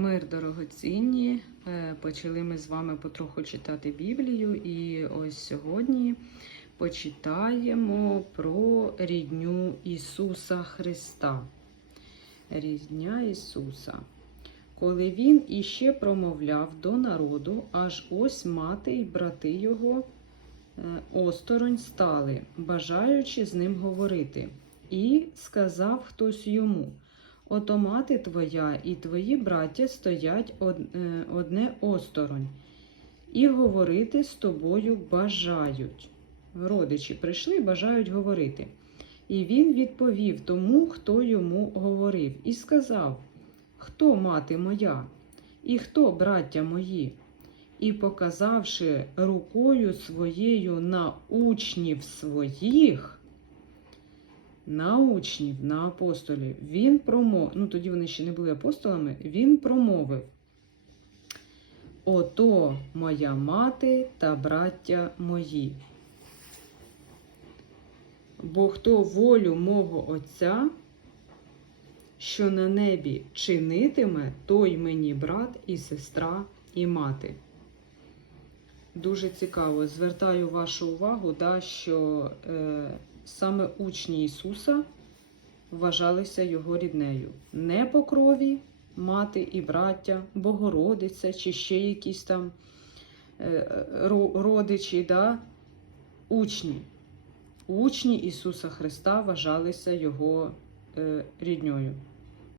Мир дорогоцінні. Е, Почали ми з вами потроху читати Біблію, і ось сьогодні почитаємо про рідню Ісуса Христа. Рідня Ісуса. Коли він іще промовляв до народу, аж ось мати й брати його е, осторонь стали, бажаючи з ним говорити. І сказав хтось йому. Ото мати твоя і твої браття стоять е, одне осторонь, і говорити з тобою бажають. Родичі прийшли, бажають говорити. І він відповів тому, хто йому говорив, і сказав: Хто мати моя, і хто браття мої? І показавши рукою своєю на учнів своїх, на учнів, на апостолів, він промовив, ну тоді вони ще не були апостолами, він промовив: Ото моя мати та браття мої. Бо хто волю мого Отця, що на небі чинитиме, той мені брат і сестра, і мати. Дуже цікаво. Звертаю вашу увагу, да, що е, саме учні Ісуса вважалися його ріднею. Не по крові мати і браття, Богородиця чи ще якісь там е, родичі, да? учні. Учні Ісуса Христа вважалися його е, рідньою.